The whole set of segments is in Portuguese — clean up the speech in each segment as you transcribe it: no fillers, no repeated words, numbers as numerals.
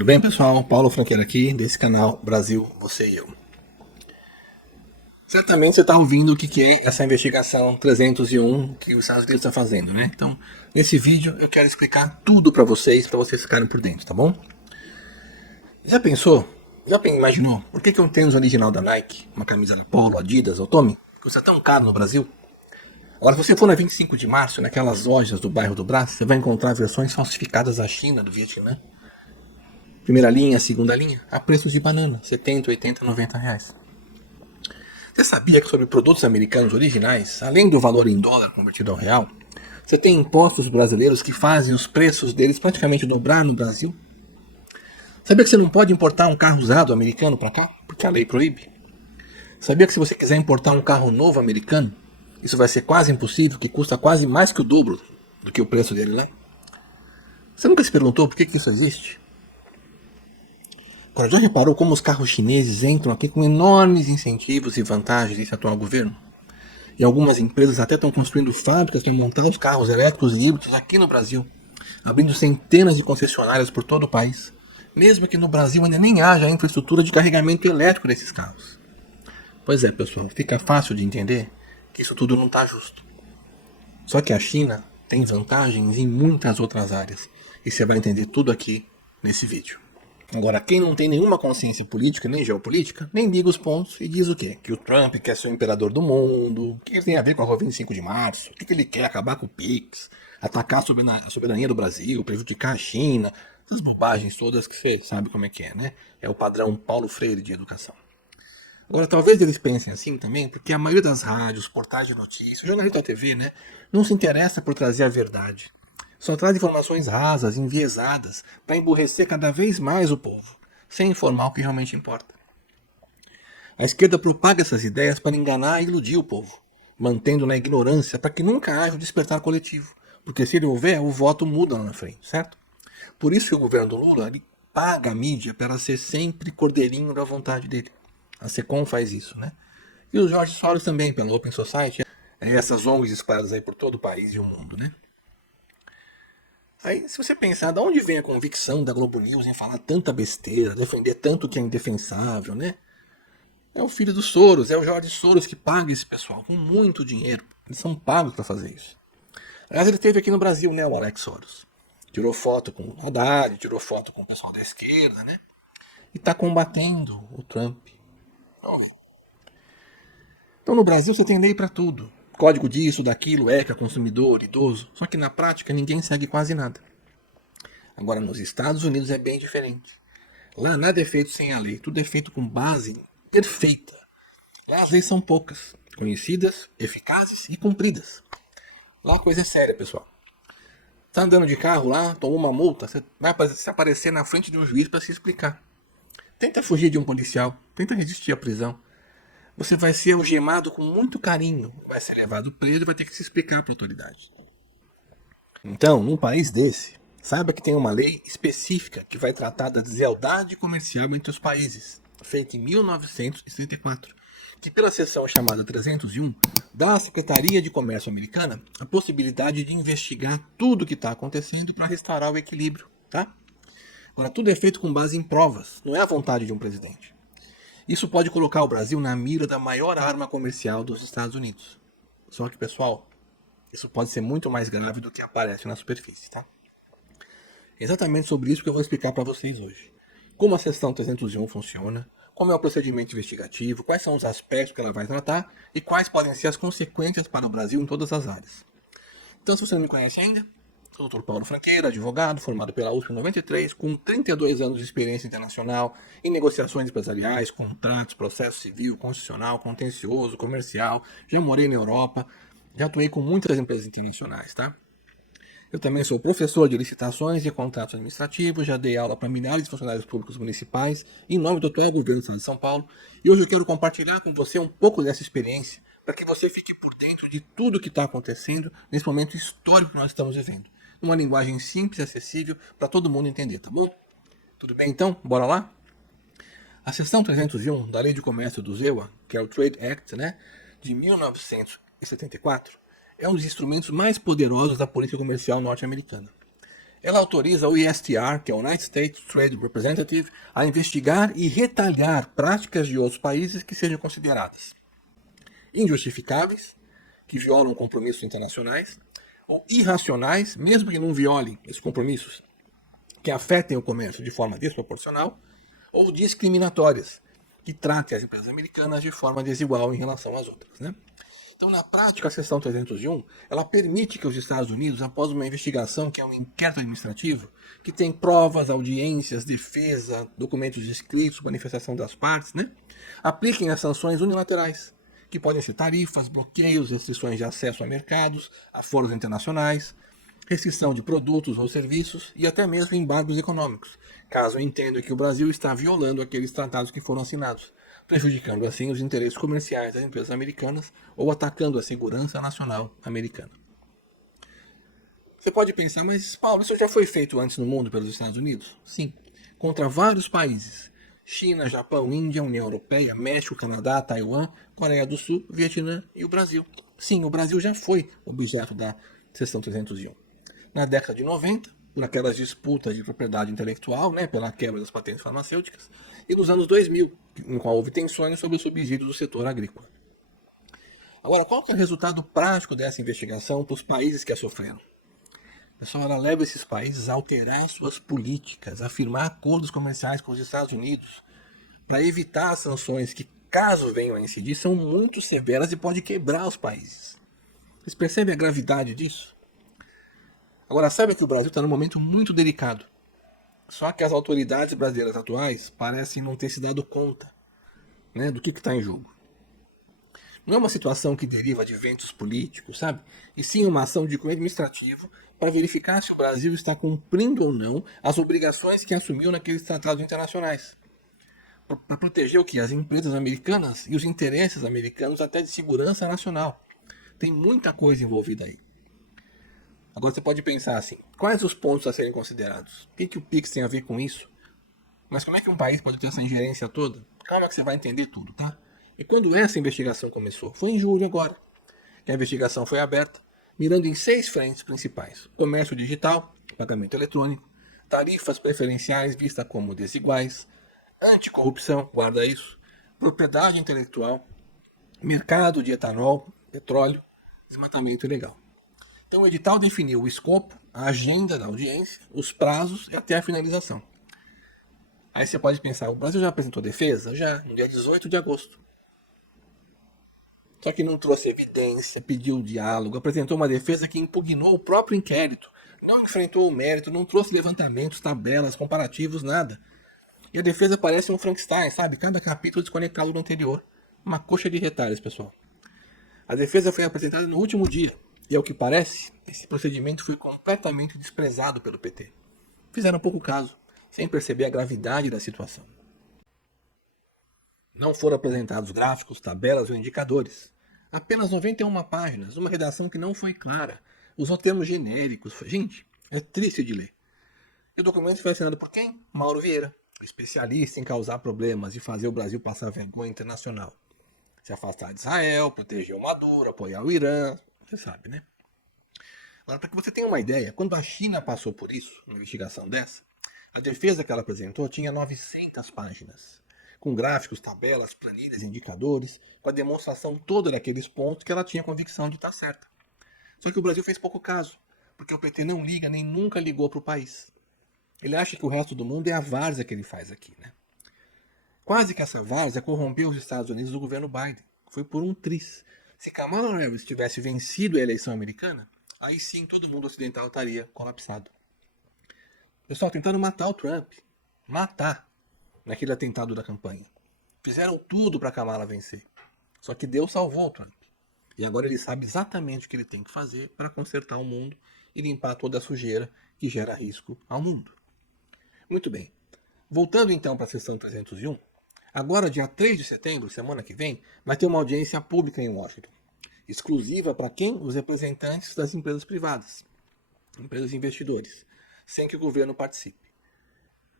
Tudo bem, pessoal? Paulo Franqueira aqui, desse canal Brasil, Você e Eu. Certamente você está ouvindo o que é essa investigação 301 que os Estados Unidos está fazendo, né? Então, nesse vídeo eu quero explicar tudo para vocês ficarem por dentro, tá bom? Já pensou? Já imaginou? Por que um tênis original da Nike, uma camisa da Polo, Adidas ou Tommy, custa tão caro no Brasil? Agora, se você for na 25 de março, naquelas lojas do bairro do Brás, você vai encontrar versões falsificadas da China, do Vietnã. Primeira linha, segunda linha, a preços de banana, 70, 80, 90 reais. Você sabia que sobre produtos americanos originais, além do valor em dólar convertido ao real, você tem impostos brasileiros que fazem os preços deles praticamente dobrar no Brasil? Sabia que você não pode importar um carro usado americano para cá, porque a lei proíbe? Sabia que se você quiser importar um carro novo americano, isso vai ser quase impossível, que custa quase mais que o dobro do que o preço dele, né? Você nunca se perguntou por que isso existe? Agora, já reparou como os carros chineses entram aqui com enormes incentivos e vantagens desse atual governo? E algumas empresas até estão construindo fábricas para montar os carros elétricos e híbridos aqui no Brasil, abrindo centenas de concessionárias por todo o país, mesmo que no Brasil ainda nem haja infraestrutura de carregamento elétrico desses carros. Pois é, pessoal, fica fácil de entender que isso tudo não está justo. Só que a China tem vantagens em muitas outras áreas, e você vai entender tudo aqui nesse vídeo. Agora, quem não tem nenhuma consciência política nem geopolítica, nem liga os pontos e diz o quê? Que o Trump quer ser o imperador do mundo, o que ele tem a ver com a Rua 25 de março, o que ele quer acabar com o PIX, atacar a soberania do Brasil, prejudicar a China, essas bobagens todas que você sabe como é que é, né? É o padrão Paulo Freire de educação. Agora, talvez eles pensem assim também, porque a maioria das rádios, portais de notícias, jornalistas da TV, né, não se interessa por trazer a verdade. Só traz informações rasas, enviesadas, para emburrecer cada vez mais o povo, sem informar o que realmente importa. A esquerda propaga essas ideias para enganar e iludir o povo, mantendo na ignorância para que nunca haja um despertar coletivo, porque se ele houver, o voto muda lá na frente, certo? Por isso que o governo do Lula ele paga a mídia para ser sempre cordeirinho da vontade dele. A SECOM faz isso, né? E o Jorge Soros também, pela Open Society, essas ONGs espalhadas aí por todo o país e o mundo, né? Aí, se você pensar, de onde vem a convicção da Globo News em falar tanta besteira, defender tanto que é indefensável, né? É o filho do Soros, é o Jorge Soros que paga esse pessoal com muito dinheiro. Eles são pagos para fazer isso. Aliás, ele esteve aqui no Brasil, né, o Alex Soros. Tirou foto com o Haddad, tirou foto com o pessoal da esquerda, né? E está combatendo o Trump. Vamos ver. Então, no Brasil, você tem lei para tudo. Código disso, daquilo, ECA, consumidor, idoso. Só que na prática, ninguém segue quase nada. Agora, nos Estados Unidos é bem diferente. Lá nada é feito sem a lei, tudo é feito com base perfeita. Lá as leis são poucas, conhecidas, eficazes e cumpridas. Lá a coisa é séria, pessoal. Tá andando de carro lá, tomou uma multa, você vai se aparecer na frente de um juiz para se explicar. Tenta fugir de um policial, tenta resistir à prisão. Você vai ser algemado com muito carinho, vai ser levado preso e vai ter que se explicar para a autoridade. Então, num país desse, saiba que tem uma lei específica que vai tratar da deslealdade comercial entre os países, feita em 1964, que pela seção chamada 301, dá à Secretaria de Comércio americana a possibilidade de investigar tudo o que está acontecendo para restaurar o equilíbrio, tá? Agora, tudo é feito com base em provas, não é a vontade de um presidente. Isso pode colocar o Brasil na mira da maior arma comercial dos Estados Unidos. Só que, pessoal, isso pode ser muito mais grave do que aparece na superfície, tá? É exatamente sobre isso que eu vou explicar para vocês hoje. Como a seção 301 funciona, como é o procedimento investigativo, quais são os aspectos que ela vai tratar e quais podem ser as consequências para o Brasil em todas as áreas. Então, se você não me conhece ainda, sou o Dr. Paulo Franqueira, advogado, formado pela USP em 93, com 32 anos de experiência internacional em negociações empresariais, contratos, processo civil, constitucional, contencioso, comercial. Já morei na Europa, já atuei com muitas empresas internacionais, tá? Eu também sou professor de licitações e contratos administrativos, já dei aula para milhares de funcionários públicos municipais, em nome do atual governo do Estado de São Paulo, e hoje eu quero compartilhar com você um pouco dessa experiência, para que você fique por dentro de tudo o que está acontecendo nesse momento histórico que nós estamos vivendo. Numa linguagem simples e acessível para todo mundo entender, tá bom? Tudo bem então? Bora lá? A seção 301 da Lei de Comércio do ZEUA, que é o Trade Act, né, de 1974, é um dos instrumentos mais poderosos da política comercial norte-americana. Ela autoriza o ISTR, que é o United States Trade Representative, a investigar e retalhar práticas de outros países que sejam consideradas injustificáveis, que violam compromissos internacionais, ou irracionais, mesmo que não violem esses compromissos, que afetem o comércio de forma desproporcional, ou discriminatórias, que tratem as empresas americanas de forma desigual em relação às outras, né? Então, na prática, a seção 301, ela permite que os Estados Unidos, após uma investigação, que é um inquérito administrativo, que tem provas, audiências, defesa, documentos escritos, manifestação das partes, né, apliquem as sanções unilaterais, que podem ser tarifas, bloqueios, restrições de acesso a mercados, a foros internacionais, restrição de produtos ou serviços e até mesmo embargos econômicos, caso entenda que o Brasil está violando aqueles tratados que foram assinados, prejudicando assim os interesses comerciais das empresas americanas ou atacando a segurança nacional americana. Você pode pensar, mas Paulo, isso já foi feito antes no mundo pelos Estados Unidos? Sim, contra vários países. China, Japão, Índia, União Europeia, México, Canadá, Taiwan, Coreia do Sul, Vietnã e o Brasil. Sim, o Brasil já foi objeto da seção 301. Na década de 90, por aquelas disputas de propriedade intelectual, né, pela quebra das patentes farmacêuticas, e nos anos 2000, em qual houve tensões sobre o subsídio do setor agrícola. Agora, qual que é o resultado prático dessa investigação para os países que a sofreram? Pessoal, ela leva esses países a alterar suas políticas, a firmar acordos comerciais com os Estados Unidos, para evitar as sanções que, caso venham a incidir, são muito severas e podem quebrar os países. Vocês percebem a gravidade disso? Agora, sabe que o Brasil está num momento muito delicado. Só que as autoridades brasileiras atuais parecem não ter se dado conta, né, do que está em jogo. Não é uma situação que deriva de ventos políticos, sabe? E sim uma ação de cunho administrativo para verificar se o Brasil está cumprindo ou não as obrigações que assumiu naqueles tratados internacionais. Para proteger o que? As empresas americanas e os interesses americanos até de segurança nacional. Tem muita coisa envolvida aí. Agora você pode pensar assim, quais os pontos a serem considerados? O que o PIX tem a ver com isso? Mas como é que um país pode ter essa ingerência toda? Calma que você vai entender tudo, tá? E quando essa investigação começou? Foi em julho agora, que a investigação foi aberta, mirando em 6 frentes principais. Comércio digital, pagamento eletrônico, tarifas preferenciais vistas como desiguais, anticorrupção, guarda isso, propriedade intelectual, mercado de etanol, petróleo, desmatamento ilegal. Então o edital definiu o escopo, a agenda da audiência, os prazos e até a finalização. Aí você pode pensar, o Brasil já apresentou defesa? Já, no dia 18 de agosto. Só que não trouxe evidência, pediu diálogo, apresentou uma defesa que impugnou o próprio inquérito, não enfrentou o mérito, não trouxe levantamentos, tabelas, comparativos, nada. E a defesa parece um Frankenstein, sabe? Cada capítulo desconectado do anterior. Uma coxa de retalhos, pessoal. A defesa foi apresentada no último dia, e ao que parece, esse procedimento foi completamente desprezado pelo PT. Fizeram pouco caso, sem perceber a gravidade da situação. Não foram apresentados gráficos, tabelas ou indicadores. Apenas 91 páginas, uma redação que não foi clara. Usou termos genéricos. Gente, é triste de ler. E o documento foi assinado por quem? Mauro Vieira, especialista em causar problemas e fazer o Brasil passar vergonha internacional. Se afastar de Israel, proteger o Maduro, apoiar o Irã, você sabe, né? Agora, para que você tenha uma ideia, quando a China passou por isso, uma investigação dessa, a defesa que ela apresentou tinha 900 páginas, com gráficos, tabelas, planilhas, indicadores, com a demonstração toda daqueles pontos que ela tinha convicção de estar certa. Só que o Brasil fez pouco caso, porque o PT não liga nem nunca ligou para o país. Ele acha que o resto do mundo é a várzea que ele faz aqui, né? Quase que essa várzea corrompeu os Estados Unidos do governo Biden. Foi por um triz. Se Kamala Harris tivesse vencido a eleição americana, aí sim todo mundo ocidental estaria colapsado. Pessoal, tentando matar o Trump. Matar. Naquele atentado da campanha. Fizeram tudo para Kamala vencer. Só que Deus salvou o Trump. E agora ele sabe exatamente o que ele tem que fazer para consertar o mundo e limpar toda a sujeira que gera risco ao mundo. Muito bem. Voltando então para a sessão 301, agora dia 3 de setembro, semana que vem, vai ter uma audiência pública em Washington. Exclusiva para quem? Os representantes das empresas privadas, empresas investidores, sem que o governo participe.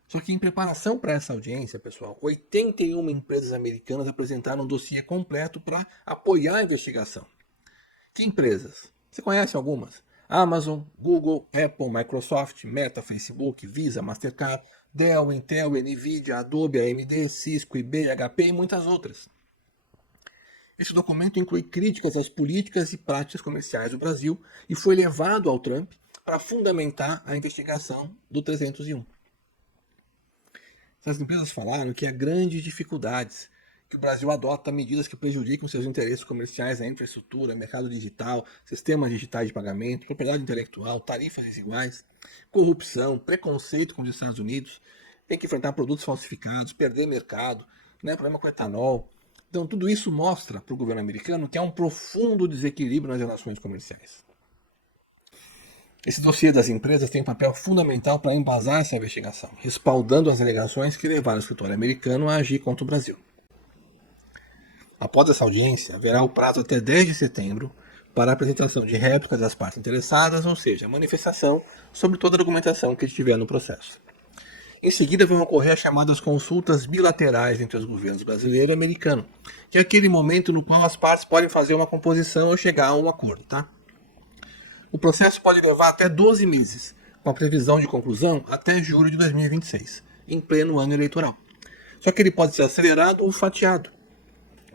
Só que em preparação para essa audiência, pessoal, 81 empresas americanas apresentaram um dossiê completo para apoiar a investigação. Que empresas? Você conhece algumas? Amazon, Google, Apple, Microsoft, Meta, Facebook, Visa, Mastercard, Dell, Intel, Nvidia, Adobe, AMD, Cisco, eBay, HP e muitas outras. Esse documento inclui críticas às políticas e práticas comerciais do Brasil e foi levado ao Trump para fundamentar a investigação do 301. Essas empresas falaram que há grandes dificuldades, que o Brasil adota medidas que prejudicam seus interesses comerciais na infraestrutura, mercado digital, sistemas digitais de pagamento, propriedade intelectual, tarifas desiguais, corrupção, preconceito com os Estados Unidos, tem que enfrentar produtos falsificados, perder mercado, problema com etanol. Então tudo isso mostra para o governo americano que há um profundo desequilíbrio nas relações comerciais. Esse dossiê das empresas tem um papel fundamental para embasar essa investigação, respaldando as alegações que levaram o escritório americano a agir contra o Brasil. Após essa audiência, haverá o prazo até 10 de setembro para a apresentação de réplicas das partes interessadas, ou seja, a manifestação sobre toda a argumentação que estiver no processo. Em seguida vão ocorrer as chamadas consultas bilaterais entre os governos brasileiro e americano, que é aquele momento no qual as partes podem fazer uma composição ou chegar a um acordo, tá? O processo pode levar até 12 meses, com a previsão de conclusão até julho de 2026, em pleno ano eleitoral. Só que ele pode ser acelerado ou fatiado,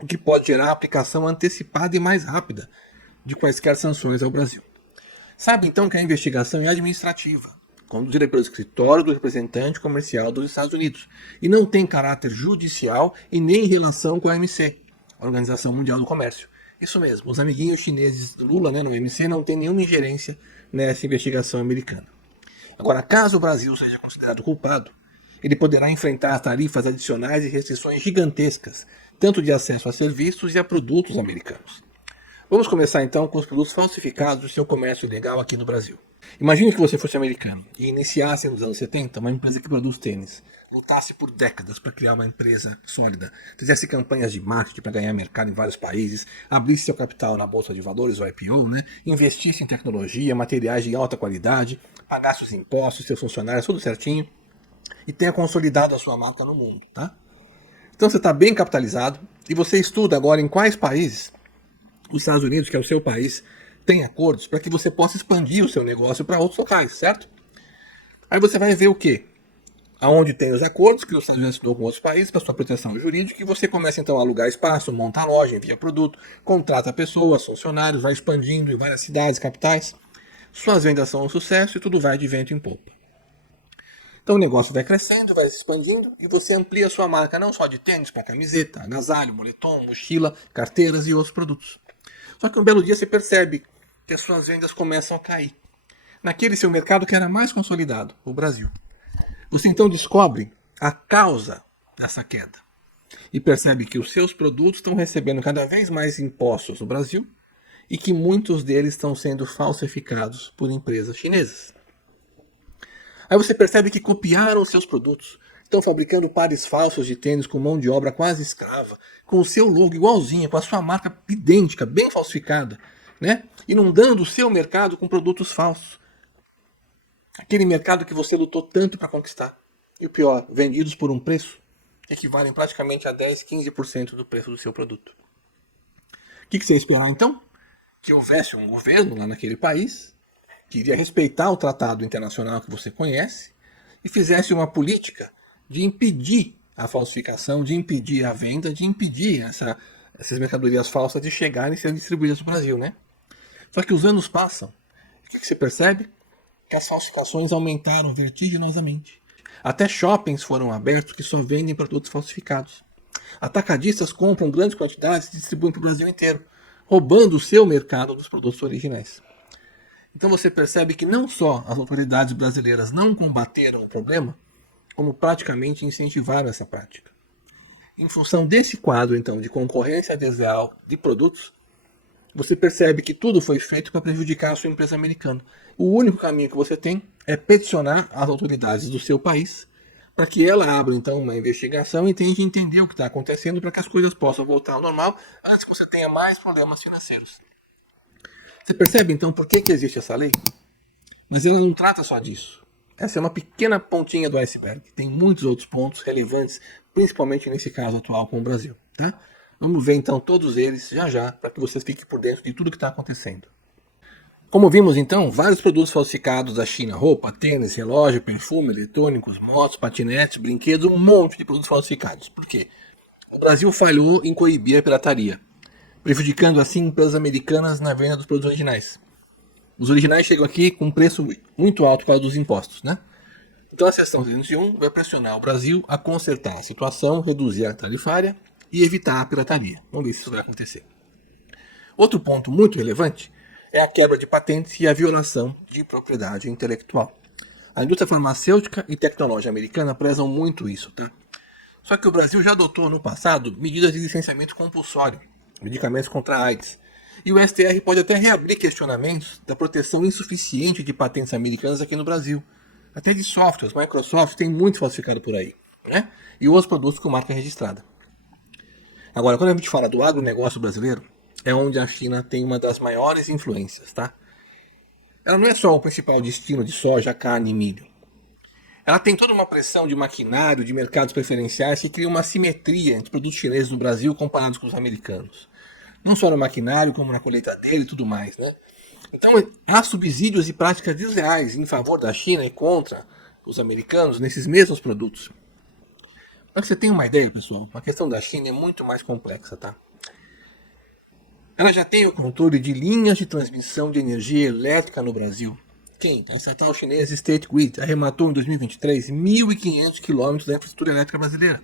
o que pode gerar a aplicação antecipada e mais rápida de quaisquer sanções ao Brasil. Sabe então que a investigação é administrativa, conduzida pelo escritório do representante comercial dos Estados Unidos, e não tem caráter judicial e nem relação com a OMC, a Organização Mundial do Comércio. Isso mesmo, os amiguinhos chineses do Lula, no OMC, não têm nenhuma ingerência nessa investigação americana. Agora, caso o Brasil seja considerado culpado, ele poderá enfrentar tarifas adicionais e restrições gigantescas, tanto de acesso a serviços e a produtos americanos. Vamos começar então com os produtos falsificados do seu comércio ilegal aqui no Brasil. Imagine que você fosse americano e iniciasse nos anos 70 uma empresa que produz tênis, lutasse por décadas para criar uma empresa sólida, fizesse campanhas de marketing para ganhar mercado em vários países, abrisse seu capital na Bolsa de Valores, o IPO, investisse em tecnologia, materiais de alta qualidade, pagasse os impostos, seus funcionários, tudo certinho, e tenha consolidado a sua marca no mundo, tá? Então você está bem capitalizado e você estuda agora em quais países os Estados Unidos, que é o seu país, tem acordos para que você possa expandir o seu negócio para outros locais, certo? Aí você vai ver o quê? Aonde tem os acordos que os Estados Unidos assinou com outros países para sua proteção jurídica, e você começa então a alugar espaço, monta loja, envia produto, contrata pessoas, funcionários, vai expandindo em várias cidades, capitais. Suas vendas são um sucesso e tudo vai de vento em popa. Então o negócio vai crescendo, vai se expandindo e você amplia a sua marca não só de tênis para camiseta, agasalho, moletom, mochila, carteiras e outros produtos. Só que um belo dia você percebe que as suas vendas começam a cair. Naquele seu mercado que era mais consolidado, o Brasil. Você então descobre a causa dessa queda e percebe que os seus produtos estão recebendo cada vez mais impostos no Brasil e que muitos deles estão sendo falsificados por empresas chinesas. Aí você percebe que copiaram seus produtos, estão fabricando pares falsos de tênis com mão de obra quase escrava, com o seu logo igualzinho, com a sua marca idêntica, bem falsificada, inundando o seu mercado com produtos falsos. Aquele mercado que você lutou tanto para conquistar. E o pior, vendidos por um preço que equivalem praticamente a 10, 15% do preço do seu produto. O que você ia esperar então? Que houvesse um governo lá naquele país que iria respeitar o tratado internacional que você conhece e fizesse uma política de impedir a falsificação, de impedir a venda, de impedir essas mercadorias falsas de chegarem e serem distribuídas no Brasil, Só que os anos passam. O que você percebe? Que as falsificações aumentaram vertiginosamente. Até shoppings foram abertos que só vendem produtos falsificados. Atacadistas compram grandes quantidades e distribuem para o Brasil inteiro, roubando o seu mercado dos produtos originais. Então você percebe que não só as autoridades brasileiras não combateram o problema, como praticamente incentivaram essa prática. Em função desse quadro, então, de concorrência desleal de produtos, você percebe que tudo foi feito para prejudicar a sua empresa americana. O único caminho que você tem é peticionar as autoridades do seu país para que ela abra então uma investigação e tente entender o que está acontecendo para que as coisas possam voltar ao normal antes que você tenha mais problemas financeiros. Você percebe então por que existe essa lei? Mas ela não trata só disso. Essa é uma pequena pontinha do iceberg. Tem muitos outros pontos relevantes, principalmente nesse caso atual com o Brasil, tá? Vamos ver então todos eles já para que vocês fiquem por dentro de tudo que está acontecendo. Como vimos então, vários produtos falsificados da China, roupa, tênis, relógio, perfume, eletrônicos, motos, patinetes, brinquedos, um monte de produtos falsificados. Por quê? O Brasil falhou em coibir a pirataria, prejudicando assim empresas americanas na venda dos produtos originais. Os originais chegam aqui com um preço muito alto por causa dos impostos, né? Então a seção 301 vai pressionar o Brasil a consertar a situação, reduzir a tarifária e evitar a pirataria. Vamos ver se isso vai acontecer. Outro ponto muito relevante é a quebra de patentes e a violação de propriedade intelectual. A indústria farmacêutica e tecnológica americana prezam muito isso, tá? Só que o Brasil já adotou no passado medidas de licenciamento compulsório, medicamentos contra a AIDS. E o STR pode até reabrir questionamentos da proteção insuficiente de patentes americanas aqui no Brasil. Até de softwares, Microsoft tem muito falsificado por aí, né? E outros produtos com marca registrada. Agora, quando a gente fala do agronegócio brasileiro, é onde a China tem uma das maiores influências, tá? Ela não é só o principal destino de soja, carne e milho. Ela tem toda uma pressão de maquinário, de mercados preferenciais que cria uma assimetria entre produtos chineses no Brasil comparados com os americanos. Não só no maquinário, como na colheitadeira e tudo mais, né? Então, há subsídios e práticas desleais em favor da China e contra os americanos nesses mesmos produtos. Para que você tenha uma ideia, pessoal, a questão da China é muito mais complexa, tá? Ela já tem o controle de linhas de transmissão de energia elétrica no Brasil. Quem? A estatal chinesa State Grid arrematou em 2023 1.500 quilômetros da infraestrutura elétrica brasileira.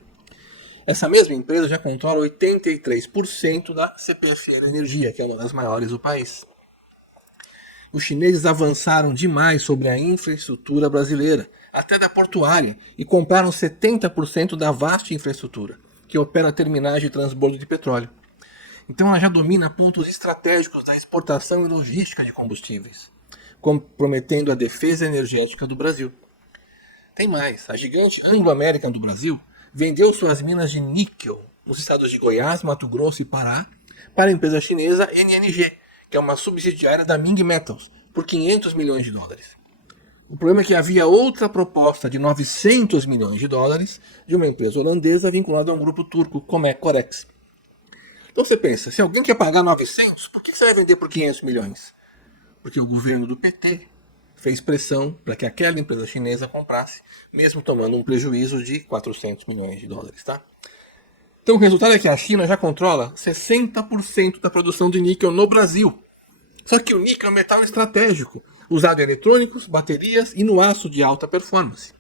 Essa mesma empresa já controla 83% da CPFL Energia, que é uma das maiores do país. Os chineses avançaram demais sobre a infraestrutura brasileira, até da portuária, e compraram 70% da vasta infraestrutura, que opera terminais de transbordo de petróleo. Então ela já domina pontos estratégicos da exportação e logística de combustíveis, comprometendo a defesa energética do Brasil. Tem mais, a gigante Anglo American do Brasil vendeu suas minas de níquel nos estados de Goiás, Mato Grosso e Pará para a empresa chinesa NNG, que é uma subsidiária da Ming Metals, por 500 milhões de dólares. O problema é que havia outra proposta de 900 milhões de dólares de uma empresa holandesa vinculada a um grupo turco, como é Corex. Então você pensa, se alguém quer pagar 900, por que você vai vender por 500 milhões? Porque o governo do PT fez pressão para que aquela empresa chinesa comprasse, mesmo tomando um prejuízo de 400 milhões de dólares, tá? Então o resultado é que a China já controla 60% da produção de níquel no Brasil. Só que o níquel é um metal estratégico, usado em eletrônicos, baterias e no aço de alta performance.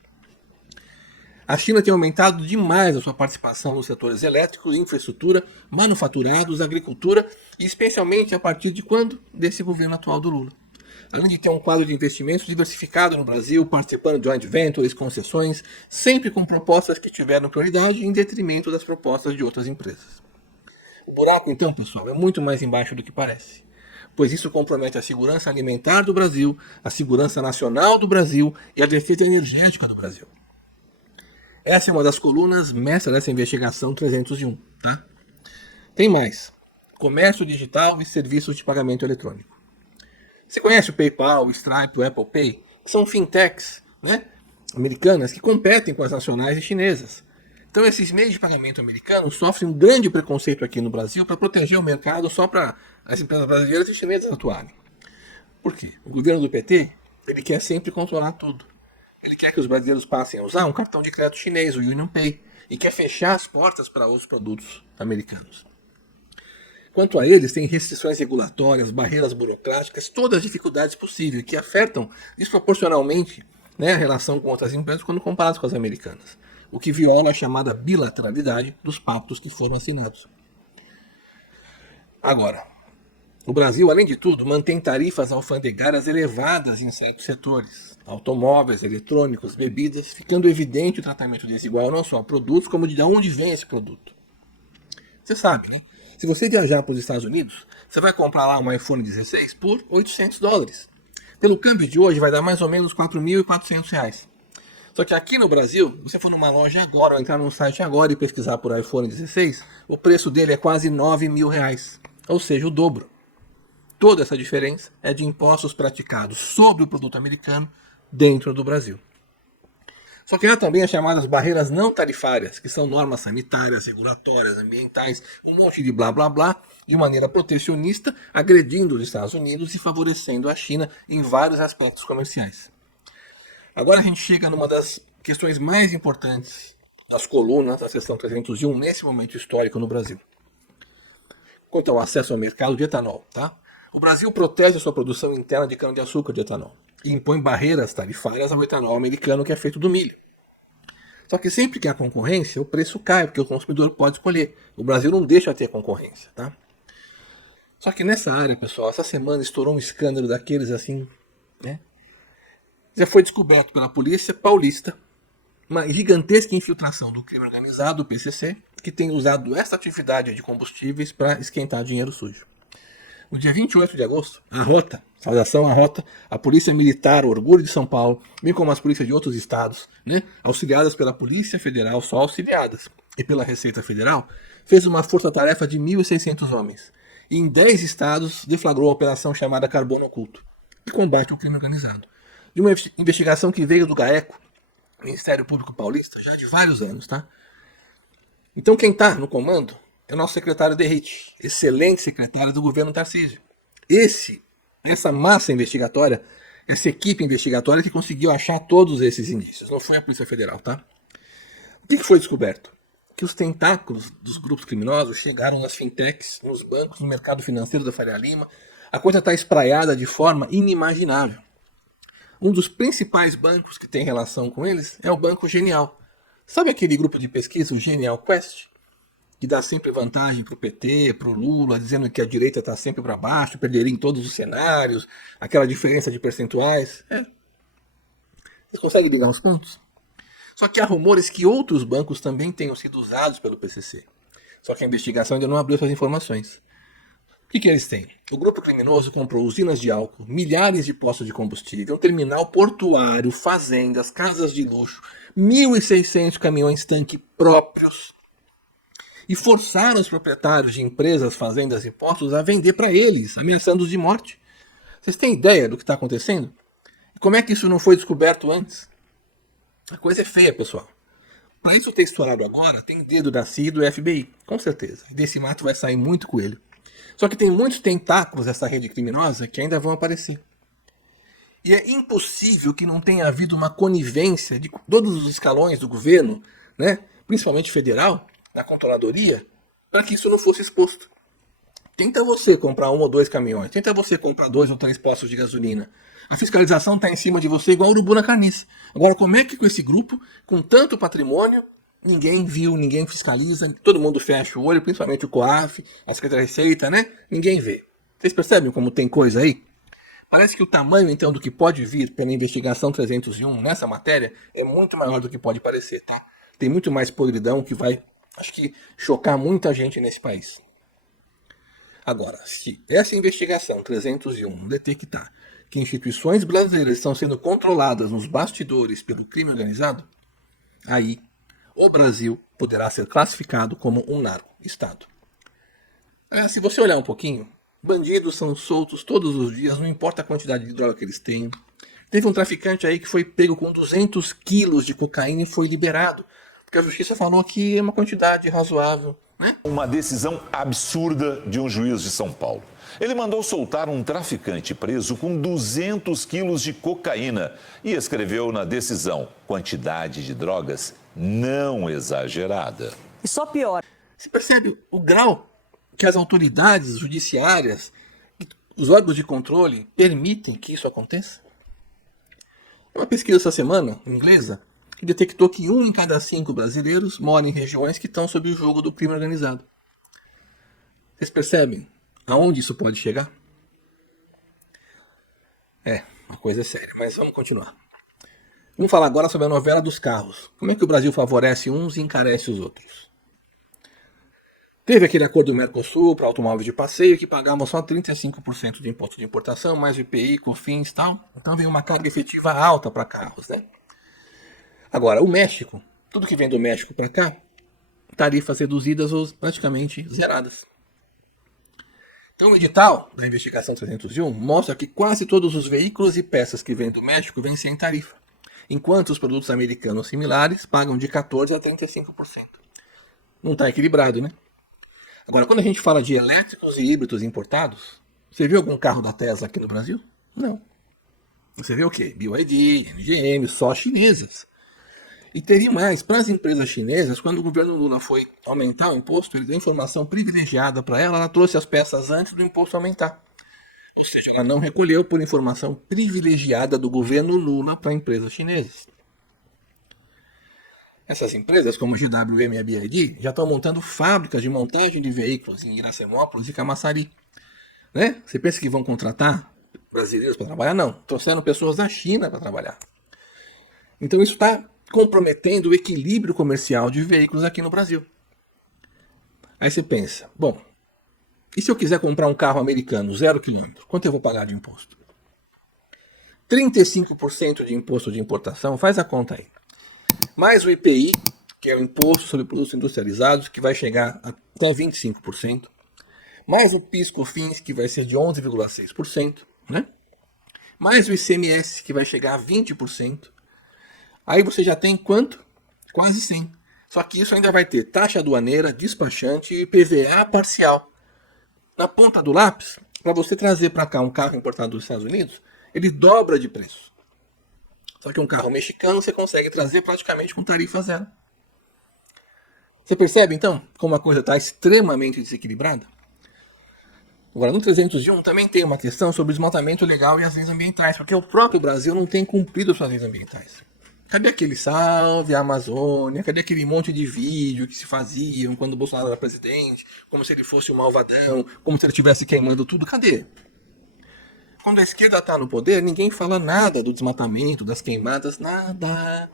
A China tem aumentado demais a sua participação nos setores elétricos, infraestrutura, manufaturados, agricultura, e especialmente a partir de quando? Desse governo atual do Lula. Além de ter um quadro de investimentos diversificado no Brasil, participando de joint ventures, concessões, sempre com propostas que tiveram prioridade em detrimento das propostas de outras empresas. O buraco, então, pessoal, é muito mais embaixo do que parece, pois isso compromete a segurança alimentar do Brasil, a segurança nacional do Brasil e a defesa energética do Brasil. Essa é uma das colunas mestra dessa investigação 301, tá? Tem mais. Comércio digital e serviços de pagamento eletrônico. Você conhece o PayPal, o Stripe, o Apple Pay? Que são fintechs, né, americanas que competem com as nacionais e chinesas. Então esses meios de pagamento americanos sofrem um grande preconceito aqui no Brasil para proteger o mercado só para as empresas brasileiras e chinesas atuarem. Por quê? O governo do PT, ele quer sempre controlar tudo. Ele quer que os brasileiros passem a usar um cartão de crédito chinês, o UnionPay, e quer fechar as portas para outros produtos americanos. Quanto a eles, tem restrições regulatórias, barreiras burocráticas, todas as dificuldades possíveis, que afetam desproporcionalmente, né, a relação com outras empresas quando comparadas com as americanas, o que viola a chamada bilateralidade dos pactos que foram assinados. Agora, o Brasil, além de tudo, mantém tarifas alfandegárias elevadas em certos setores, automóveis, eletrônicos, bebidas, ficando evidente o tratamento desigual não só a produtos, como de onde vem esse produto. Você sabe, né? Se você viajar para os Estados Unidos, você vai comprar lá um iPhone 16 por 800 dólares. Pelo câmbio de hoje vai dar mais ou menos 4.400 reais. Só que aqui no Brasil, se você for numa loja agora, ou entrar num site agora e pesquisar por iPhone 16, o preço dele é quase 9.000 reais. Ou seja, o dobro. Toda essa diferença é de impostos praticados sobre o produto americano dentro do Brasil. Só que há também as chamadas barreiras não tarifárias, que são normas sanitárias, regulatórias, ambientais, um monte de blá blá blá, de maneira protecionista, agredindo os Estados Unidos e favorecendo a China em vários aspectos comerciais. Agora a gente chega numa das questões mais importantes das colunas da seção 301 nesse momento histórico no Brasil. Quanto ao acesso ao mercado de etanol, tá? O Brasil protege a sua produção interna de cana-de-açúcar de etanol e impõe barreiras tarifárias ao etanol americano que é feito do milho. Só que sempre que há concorrência, o preço cai, porque o consumidor pode escolher. O Brasil não deixa de ter concorrência, tá? Só que nessa área, pessoal, essa semana estourou um escândalo daqueles assim, né? Já foi descoberto pela polícia paulista uma gigantesca infiltração do crime organizado, o PCC, que tem usado essa atividade de combustíveis para esquentar dinheiro sujo. No dia 28 de agosto, a Rota, saudação à Rota, a Polícia Militar, o Orgulho de São Paulo, bem como as polícias de outros estados, né, auxiliadas pela Polícia Federal, só auxiliadas, e pela Receita Federal, fez uma força-tarefa de 1.600 homens. E em 10 estados deflagrou a operação chamada Carbono Oculto, que combate o crime organizado. De uma investigação que veio do GAECO, Ministério Público Paulista, já de vários anos, tá? Então quem está no comando é o nosso secretário Derrite, excelente secretário do governo Tarcísio. Essa massa investigatória, essa equipe investigatória que conseguiu achar todos esses indícios. Não foi a Polícia Federal, tá? O que foi descoberto? Que os tentáculos dos grupos criminosos chegaram nas fintechs, nos bancos, no mercado financeiro da Faria Lima. A coisa está espraiada de forma inimaginável. Um dos principais bancos que tem relação com eles é o Banco Genial. Sabe aquele grupo de pesquisa, o Genial Quest? Que dá sempre vantagem para o PT, para o Lula, dizendo que a direita está sempre para baixo, perderia em todos os cenários, aquela diferença de percentuais. Vocês conseguem ligar os pontos? Só que há rumores que outros bancos também tenham sido usados pelo PCC. Só que a investigação ainda não abriu essas informações. O que eles têm? O grupo criminoso comprou usinas de álcool, milhares de postos de combustível, um terminal portuário, fazendas, casas de luxo, 1.600 caminhões-tanque próprios e forçaram os proprietários de empresas, fazendas e postos a vender para eles, ameaçando-os de morte. Vocês têm ideia do que está acontecendo? E como é que isso não foi descoberto antes? A coisa é feia, pessoal. Para isso ter estourado agora, tem dedo da CIA e do FBI, com certeza. E desse mato vai sair muito coelho. Só que tem muitos tentáculos dessa rede criminosa que ainda vão aparecer. E é impossível que não tenha havido uma conivência de todos os escalões do governo, né, principalmente federal, na controladoria, para que isso não fosse exposto. Tenta você comprar 1 ou 2 caminhões, tenta você comprar 2 ou 3 postos de gasolina. A fiscalização está em cima de você igual urubu na carniça. Agora, como é que com esse grupo, com tanto patrimônio, ninguém viu, ninguém fiscaliza, todo mundo fecha o olho, principalmente o COAF, a Secretaria da Receita, né? Ninguém vê. Vocês percebem como tem coisa aí? Parece que o tamanho, então, do que pode vir pela investigação 301 nessa matéria é muito maior do que pode parecer, tá? Tem muito mais podridão que vai, acho que, chocar muita gente nesse país. Agora, se essa investigação 301 detectar que instituições brasileiras estão sendo controladas nos bastidores pelo crime organizado, aí o Brasil poderá ser classificado como um narco-estado. Se você olhar um pouquinho, bandidos são soltos todos os dias, não importa a quantidade de droga que eles têm. Teve um traficante aí que foi pego com 200 quilos de cocaína e foi liberado, porque a justiça falou que é uma quantidade razoável, né? Uma decisão absurda de um juiz de São Paulo. Ele mandou soltar um traficante preso com 200 quilos de cocaína e escreveu na decisão: quantidade de drogas não exagerada. E só pior. Você percebe o grau que as autoridades judiciárias, os órgãos de controle, permitem que isso aconteça? Uma pesquisa essa semana, inglesa, que detectou que 1 em cada 5 brasileiros mora em regiões que estão sob o jogo do crime organizado. Vocês percebem aonde isso pode chegar? A coisa é séria, mas vamos continuar. Vamos falar agora sobre a novela dos carros. Como é que o Brasil favorece uns e encarece os outros? Teve aquele acordo do Mercosul para automóveis de passeio que pagavam só 35% de imposto de importação, mais IPI, COFINS e tal. Então veio uma carga efetiva alta para carros, né? Agora, o México, tudo que vem do México para cá, tarifas reduzidas ou praticamente zeradas. Então o edital da investigação 301 mostra que quase todos os veículos e peças que vêm do México vêm sem tarifa. enquanto os produtos americanos similares pagam de 14% a 35%. Não está equilibrado, né? Agora, quando a gente fala de elétricos e híbridos importados, você viu algum carro da Tesla aqui no Brasil? Não. Você vê o quê? BYD, MGM, só chinesas. E teria mais, para as empresas chinesas, quando o governo Lula foi aumentar o imposto, ele deu informação privilegiada para ela trouxe as peças antes do imposto aumentar. Ou seja, ela não recolheu por informação privilegiada do governo Lula para empresas chinesas. Essas empresas, como GWM e a BYD, já estão montando fábricas de montagem de veículos em Iracemópolis e Camaçari. Né? Você pensa que vão contratar brasileiros para trabalhar? Não. Trouxeram pessoas da China para trabalhar. Então isso está comprometendo o equilíbrio comercial de veículos aqui no Brasil. Aí você pensa, bom, e se eu quiser comprar um carro americano 0 km, quanto eu vou pagar de imposto? 35% de imposto de importação, faz a conta aí. Mais o IPI, que é o Imposto sobre Produtos Industrializados, que vai chegar até 25%. Mais o PIS/COFINS, que vai ser de 11,6%. Né? Mais o ICMS, que vai chegar a 20%. Aí você já tem quanto? Quase 100%. Só que isso ainda vai ter taxa aduaneira, despachante e PVA parcial. Na ponta do lápis, para você trazer para cá um carro importado dos Estados Unidos, ele dobra de preço. Só que um carro mexicano você consegue trazer praticamente com tarifa zero. Você percebe, então, como a coisa está extremamente desequilibrada? Agora, no 301 também tem uma questão sobre o desmatamento legal e as leis ambientais, porque o próprio Brasil não tem cumprido suas leis ambientais. Cadê aquele salve a Amazônia? Cadê aquele monte de vídeo que se faziam quando o Bolsonaro era presidente? Como se ele fosse um malvadão, como se ele estivesse queimando tudo. Cadê? Quando a esquerda está no poder, ninguém fala nada do desmatamento, das queimadas, nada.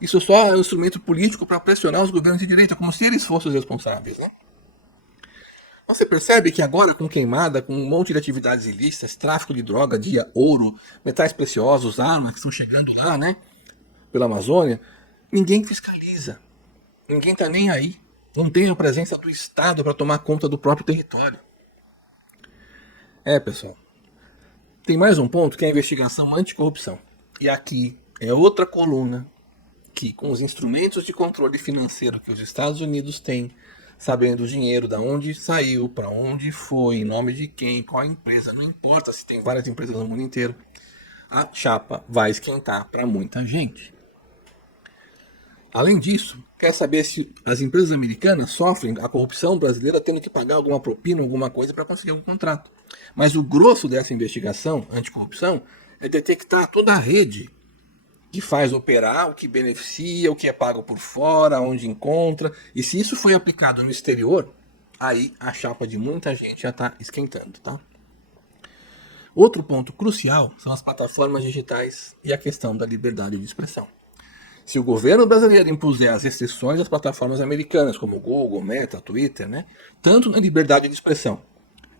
Isso só é um instrumento político para pressionar os governos de direita, como se eles fossem os responsáveis, né? Você percebe que agora com queimada, com um monte de atividades ilícitas, tráfico de droga, ouro, metais preciosos, armas que estão chegando lá, né? Pela Amazônia, ninguém fiscaliza. Ninguém está nem aí. Não tem a presença do Estado para tomar conta do próprio território. Pessoal. Tem mais um ponto que é a investigação anticorrupção. E aqui é outra coluna que, com os instrumentos de controle financeiro que os Estados Unidos têm, sabendo o dinheiro, de onde saiu, para onde foi, em nome de quem, qual empresa, não importa se tem várias empresas no mundo inteiro, a chapa vai esquentar para muita gente. Além disso, quer saber se as empresas americanas sofrem a corrupção brasileira tendo que pagar alguma propina, alguma coisa para conseguir algum contrato. Mas o grosso dessa investigação anticorrupção é detectar toda a rede que faz operar, o que beneficia, o que é pago por fora, onde encontra. E se isso foi aplicado no exterior, aí a chapa de muita gente já está esquentando, tá? Outro ponto crucial são as plataformas digitais e a questão da liberdade de expressão. Se o governo brasileiro impuser as restrições às plataformas americanas, como Google, Meta, Twitter, né, tanto na liberdade de expressão,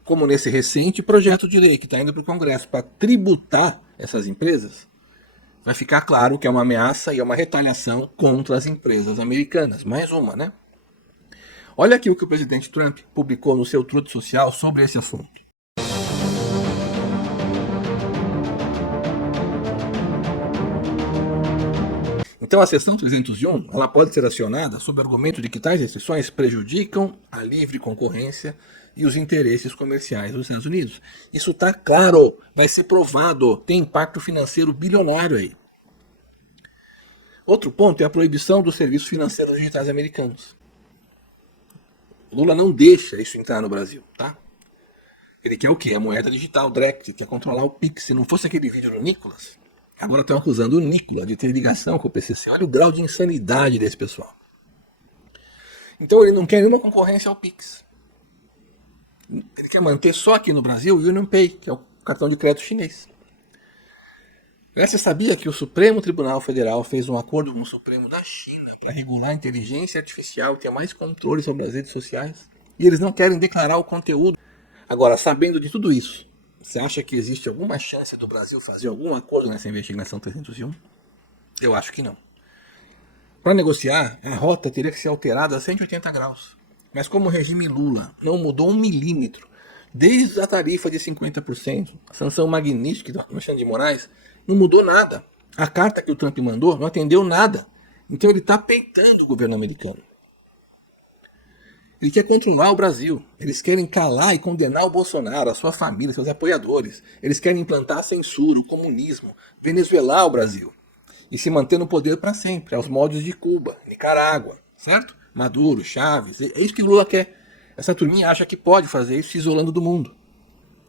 como nesse recente projeto de lei que está indo para o Congresso para tributar essas empresas, vai ficar claro que é uma ameaça e é uma retaliação contra as empresas americanas. Mais uma, né? Olha aqui o que o presidente Trump publicou no seu Truth Social sobre esse assunto. Então a seção 301 ela pode ser acionada sob o argumento de que tais restrições prejudicam a livre concorrência e os interesses comerciais dos Estados Unidos. Isso está claro, vai ser provado, tem impacto financeiro bilionário aí. Outro ponto é a proibição dos serviços financeiros digitais americanos. O Lula não deixa isso entrar no Brasil, tá? Ele quer o quê? A moeda digital, direct, quer controlar o Pix. Se não fosse aquele vídeo do Nicolas, agora estão acusando o Nicolas de ter ligação com o PCC. Olha o grau de insanidade desse pessoal. Então ele não quer nenhuma concorrência ao Pix. Ele quer manter só aqui no Brasil o UnionPay, que é o cartão de crédito chinês. Você sabia que o Supremo Tribunal Federal fez um acordo com o Supremo da China para regular a inteligência artificial, ter mais controle sobre as redes sociais? E eles não querem declarar o conteúdo. Agora, sabendo de tudo isso, você acha que existe alguma chance do Brasil fazer algum acordo nessa investigação 301? Eu acho que não. Para negociar, a rota teria que ser alterada a 180 graus. Mas como o regime Lula não mudou 1 milímetro, desde a tarifa de 50%, a sanção magnífica do Alexandre de Moraes, não mudou nada. A carta que o Trump mandou não atendeu nada. Então ele está peitando o governo americano. Ele quer controlar o Brasil. Eles querem calar e condenar o Bolsonaro, a sua família, seus apoiadores. Eles querem implantar a censura, o comunismo, venezuelar o Brasil. E se manter no poder para sempre, aos moldes de Cuba, Nicarágua, certo? Maduro, Chaves, é isso que Lula quer. Essa turminha acha que pode fazer isso se isolando do mundo.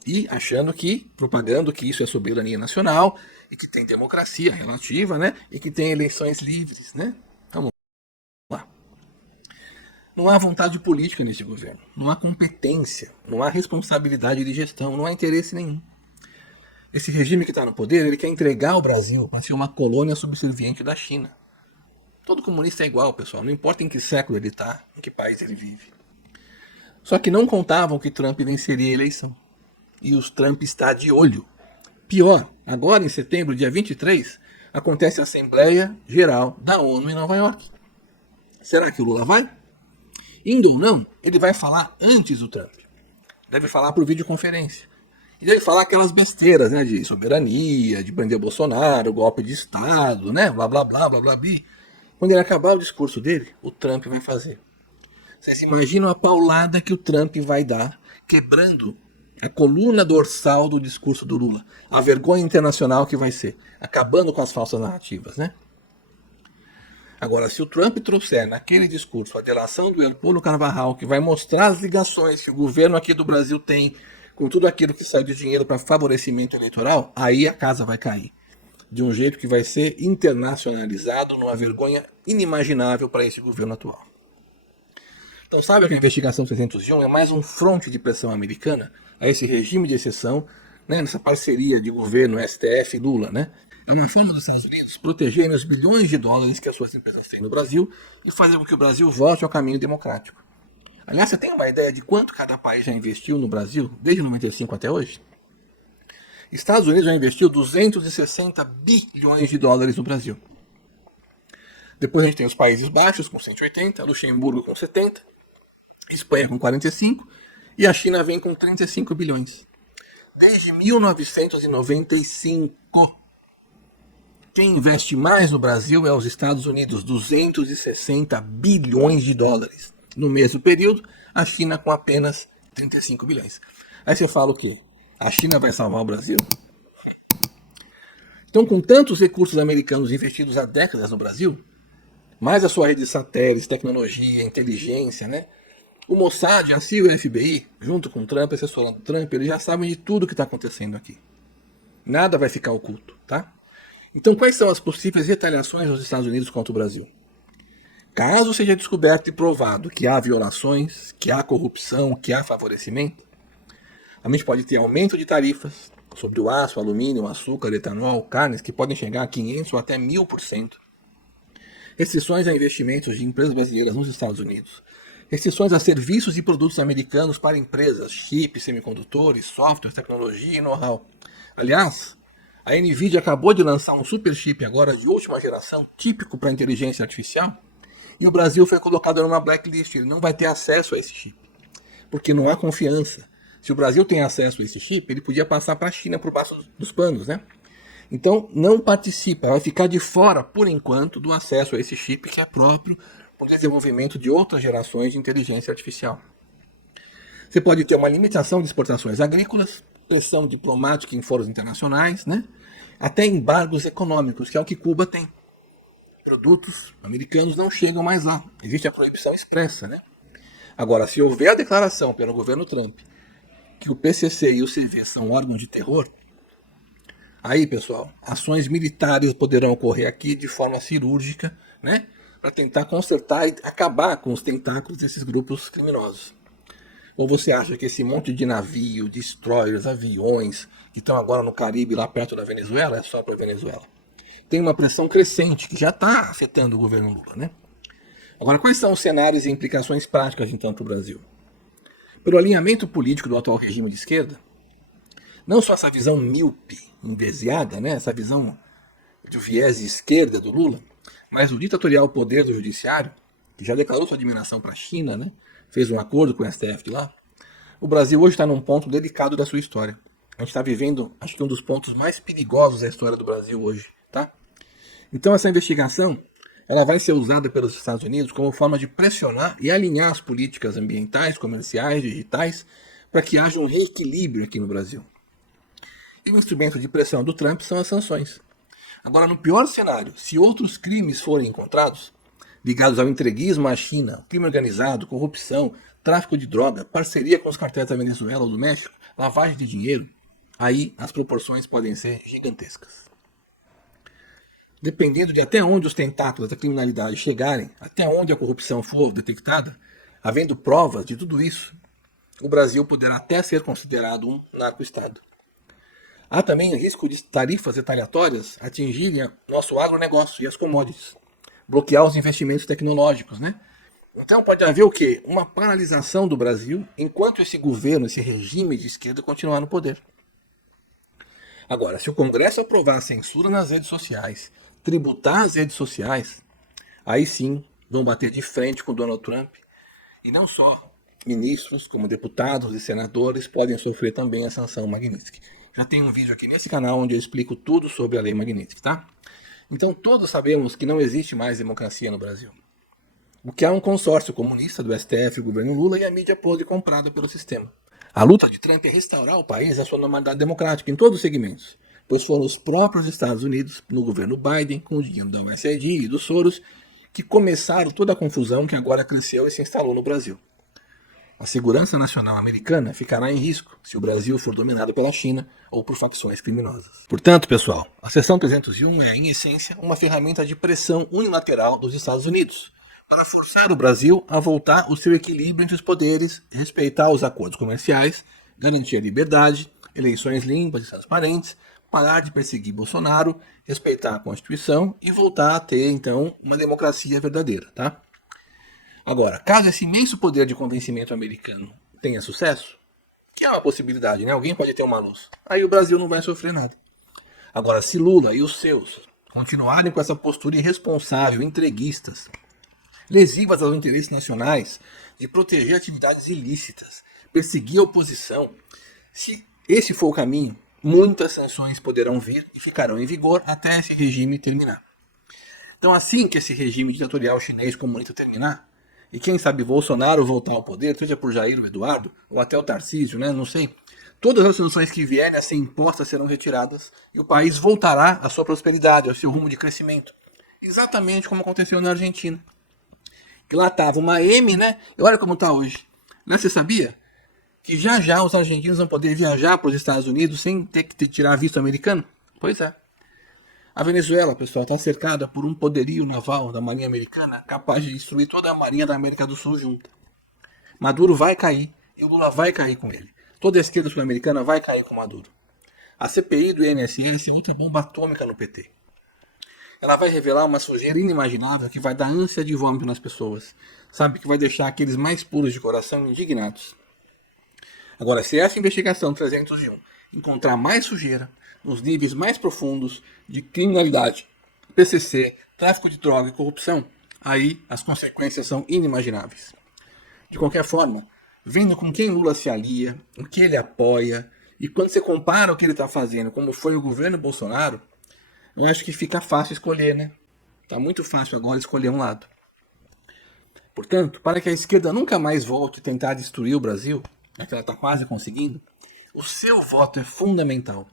E achando que, propagando que isso é soberania nacional, e que tem democracia relativa, né? E que tem eleições livres, né? Vamos lá. Não há vontade política neste governo, não há competência, não há responsabilidade de gestão, não há interesse nenhum. Esse regime que está no poder, ele quer entregar o Brasil para ser uma colônia subserviente da China. Todo comunista é igual, pessoal, não importa em que século ele está, em que país ele vive. Só que não contavam que Trump venceria a eleição. E os Trump está de olho. Pior, agora em setembro, dia 23, acontece a Assembleia Geral da ONU em Nova York. Será que o Lula vai? Indo ou não, ele vai falar antes do Trump. Deve falar por videoconferência. E deve falar aquelas besteiras, né, de soberania, de prender Bolsonaro, golpe de Estado, né, blá blá blá blá blá blá. Quando ele acabar o discurso dele, o Trump vai fazer. Vocês imaginam a paulada que o Trump vai dar, quebrando a coluna dorsal do discurso do Lula. A vergonha internacional que vai ser, acabando com as falsas narrativas, né? Agora, se o Trump trouxer naquele discurso a delação do Herculano Carvajal, que vai mostrar as ligações que o governo aqui do Brasil tem com tudo aquilo que saiu de dinheiro para favorecimento eleitoral, aí a casa vai cair. De um jeito que vai ser internacionalizado, numa vergonha inimaginável para esse governo atual. Então sabe que a investigação 301 é mais um fronte de pressão americana a esse regime de exceção, né, nessa parceria de governo STF e Lula, né? É uma forma dos Estados Unidos protegerem os bilhões de dólares que as suas empresas têm no Brasil e fazer com que o Brasil volte ao caminho democrático. Aliás, você tem uma ideia de quanto cada país já investiu no Brasil desde 95 até hoje? Estados Unidos já investiu 260 bilhões de dólares no Brasil. Depois a gente tem os Países Baixos com 180, Luxemburgo com 70, Espanha com 45 e a China vem com 35 bilhões. Desde 1995. Quem investe mais no Brasil é os Estados Unidos, 260 bilhões de dólares. No mesmo período, a China com apenas 35 bilhões. Aí você fala o quê? A China vai salvar o Brasil? Então, com tantos recursos americanos investidos há décadas no Brasil, mais a sua rede de satélites, tecnologia, inteligência, né? O Mossad, a CIA e o FBI, junto com o Trump, assessorando o Trump, eles já sabem de tudo que está acontecendo aqui. Nada vai ficar oculto, tá? Então, quais são as possíveis retaliações dos Estados Unidos contra o Brasil? Caso seja descoberto e provado que há violações, que há corrupção, que há favorecimento, a gente pode ter aumento de tarifas sobre o aço, alumínio, açúcar, etanol, carnes, que podem chegar a 500% ou até 1000%. Restrições a investimentos de empresas brasileiras nos Estados Unidos. Restrições a serviços e produtos americanos para empresas, chips, semicondutores, software, tecnologia e know-how. Aliás, a NVIDIA acabou de lançar um super chip agora de última geração, típico para inteligência artificial, e o Brasil foi colocado numa blacklist, ele não vai ter acesso a esse chip, porque não há confiança. Se o Brasil tem acesso a esse chip, ele podia passar para a China por baixo dos panos, né? Então não participa, vai ficar de fora, por enquanto, do acesso a esse chip que é próprio para o desenvolvimento de outras gerações de inteligência artificial. Você pode ter uma limitação de exportações agrícolas, pressão diplomática em foros internacionais, né? Até embargos econômicos, que é o que Cuba tem. Produtos americanos não chegam mais lá. Existe a proibição expressa, né? Agora, se houver a declaração pelo governo Trump que o PCC e o CV são órgãos de terror, aí, pessoal, ações militares poderão ocorrer aqui de forma cirúrgica, né? Para tentar consertar e acabar com os tentáculos desses grupos criminosos. Ou você acha que esse monte de navio, destroyers, aviões, que estão agora no Caribe, lá perto da Venezuela, é só para a Venezuela? Tem uma pressão crescente que já está afetando o governo Lula, né? Agora, quais são os cenários e implicações práticas, então, para o Brasil? Pelo alinhamento político do atual regime de esquerda, não só essa visão míope, envesiada, né? Essa visão do viés de esquerda do Lula, mas o ditatorial poder do judiciário, que já declarou sua admiração para a China, né? Fez um acordo com o STF de lá. O Brasil hoje está num ponto delicado da sua história. A gente está vivendo, acho que um dos pontos mais perigosos da história do Brasil hoje, tá? Então essa investigação ela vai ser usada pelos Estados Unidos como forma de pressionar e alinhar as políticas ambientais, comerciais, digitais, para que haja um reequilíbrio aqui no Brasil. E o instrumento de pressão do Trump são as sanções. Agora, no pior cenário, se outros crimes forem encontrados, ligados ao entreguismo à China, crime organizado, corrupção, tráfico de droga, parceria com os cartéis da Venezuela ou do México, lavagem de dinheiro, aí as proporções podem ser gigantescas. Dependendo de até onde os tentáculos da criminalidade chegarem, até onde a corrupção for detectada, havendo provas de tudo isso, o Brasil poderá até ser considerado um narco-estado. Há também o risco de tarifas retaliatórias atingirem nosso agronegócio e as commodities, bloquear os investimentos tecnológicos, né? Então pode haver o quê? Uma paralisação do Brasil enquanto esse governo, esse regime de esquerda continuar no poder. Agora, se o Congresso aprovar a censura nas redes sociais, tributar as redes sociais, aí sim vão bater de frente com Donald Trump. E não só ministros, como deputados e senadores podem sofrer também a sanção Magnitsky. Já tem um vídeo aqui nesse canal onde eu explico tudo sobre a lei Magnitsky, tá? Então todos sabemos que não existe mais democracia no Brasil. O que há um consórcio comunista do STF, o governo Lula e a mídia podre comprada pelo sistema. A luta de Trump é restaurar o país à sua normalidade democrática em todos os segmentos, pois foram os próprios Estados Unidos, no governo Biden, com o dinheiro da USAID e dos Soros, que começaram toda a confusão que agora cresceu e se instalou no Brasil. A segurança nacional americana ficará em risco se o Brasil for dominado pela China ou por facções criminosas. Portanto, pessoal, a Seção 301 é, em essência, uma ferramenta de pressão unilateral dos Estados Unidos, para forçar o Brasil a voltar o seu equilíbrio entre os poderes, respeitar os acordos comerciais, garantir a liberdade, eleições limpas e transparentes, parar de perseguir Bolsonaro, respeitar a Constituição e voltar a ter, então, uma democracia verdadeira, tá? Agora, caso esse imenso poder de convencimento americano tenha sucesso, que é uma possibilidade, né? Alguém pode ter uma luz. Aí o Brasil não vai sofrer nada. Agora, se Lula e os seus continuarem com essa postura irresponsável, entreguistas, lesivas aos interesses nacionais, de proteger atividades ilícitas, perseguir a oposição, se esse for o caminho, muitas sanções poderão vir e ficarão em vigor até esse regime terminar. Então, assim que esse regime ditatorial chinês comunista terminar, e quem sabe Bolsonaro voltar ao poder, seja por Jair ou Eduardo, ou até o Tarcísio, né, não sei, todas as sanções que vierem a ser impostas serão retiradas e o país voltará à sua prosperidade, ao seu rumo de crescimento. Exatamente como aconteceu na Argentina. Que lá estava uma M, né, e olha como está hoje. Né, você sabia que já os argentinos vão poder viajar para os Estados Unidos sem ter que tirar visto americano? Pois é. A Venezuela, pessoal, está cercada por um poderio naval da Marinha Americana capaz de destruir toda a Marinha da América do Sul junta. Maduro vai cair e o Lula vai cair com ele. Toda a esquerda sul-americana vai cair com Maduro. A CPI do INSS é outra bomba atômica no PT. Ela vai revelar uma sujeira inimaginável que vai dar ânsia de vômito nas pessoas. Sabe, que vai deixar aqueles mais puros de coração indignados. Agora, se essa investigação 301 encontrar mais sujeira, nos níveis mais profundos de criminalidade, PCC, tráfico de droga e corrupção, aí as consequências são inimagináveis. De qualquer forma, vendo com quem Lula se alia, o que ele apoia, e quando você compara o que ele está fazendo, como foi o governo Bolsonaro, eu acho que fica fácil escolher, né? Está muito fácil agora escolher um lado. Portanto, para que a esquerda nunca mais volte a tentar destruir o Brasil, que ela está quase conseguindo, o seu voto é fundamental.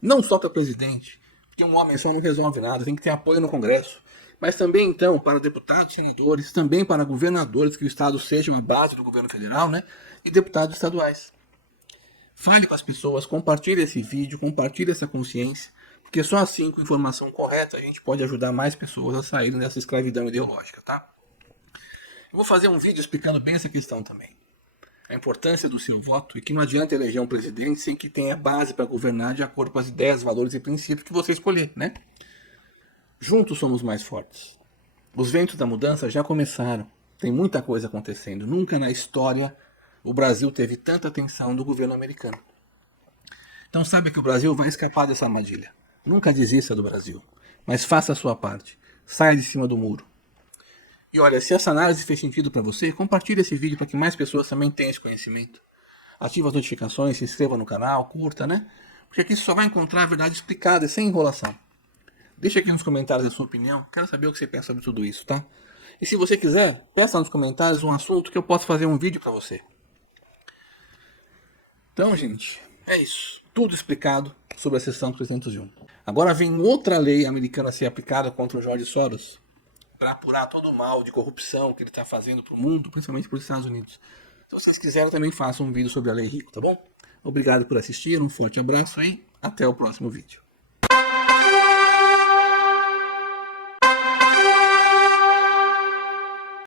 Não só para presidente, porque um homem só não resolve nada, tem que ter apoio no Congresso, mas também, então, para deputados e senadores, também para governadores, que o Estado seja uma base do governo federal, né? E deputados estaduais. Fale com as pessoas, compartilhe esse vídeo, compartilhe essa consciência, porque só assim, com informação correta, a gente pode ajudar mais pessoas a saírem dessa escravidão ideológica, tá? Eu vou fazer um vídeo explicando bem essa questão também. A importância do seu voto e que não adianta eleger um presidente sem que tenha base para governar de acordo com as ideias, valores e princípios que você escolher, né? Juntos somos mais fortes. Os ventos da mudança já começaram. Tem muita coisa acontecendo. Nunca na história o Brasil teve tanta atenção do governo americano. Então sabe que o Brasil vai escapar dessa armadilha. Nunca desista do Brasil, mas faça a sua parte. Saia de cima do muro. E olha, se essa análise fez sentido para você, compartilhe esse vídeo para que mais pessoas também tenham esse conhecimento. Ative as notificações, se inscreva no canal, curta, né? Porque aqui você só vai encontrar a verdade explicada e sem enrolação. Deixa aqui nos comentários a sua opinião. Quero saber o que você pensa sobre tudo isso, tá? E se você quiser, peça nos comentários um assunto que eu possa fazer um vídeo pra você. Então, gente, é isso. Tudo explicado sobre a seção 301. Agora vem outra lei americana a ser aplicada contra o George Soros para apurar todo o mal de corrupção que ele está fazendo para o mundo, principalmente para os Estados Unidos. Se vocês quiserem, eu também faço um vídeo sobre a Lei Rico, tá bom? Obrigado por assistir, um forte abraço e até o próximo vídeo.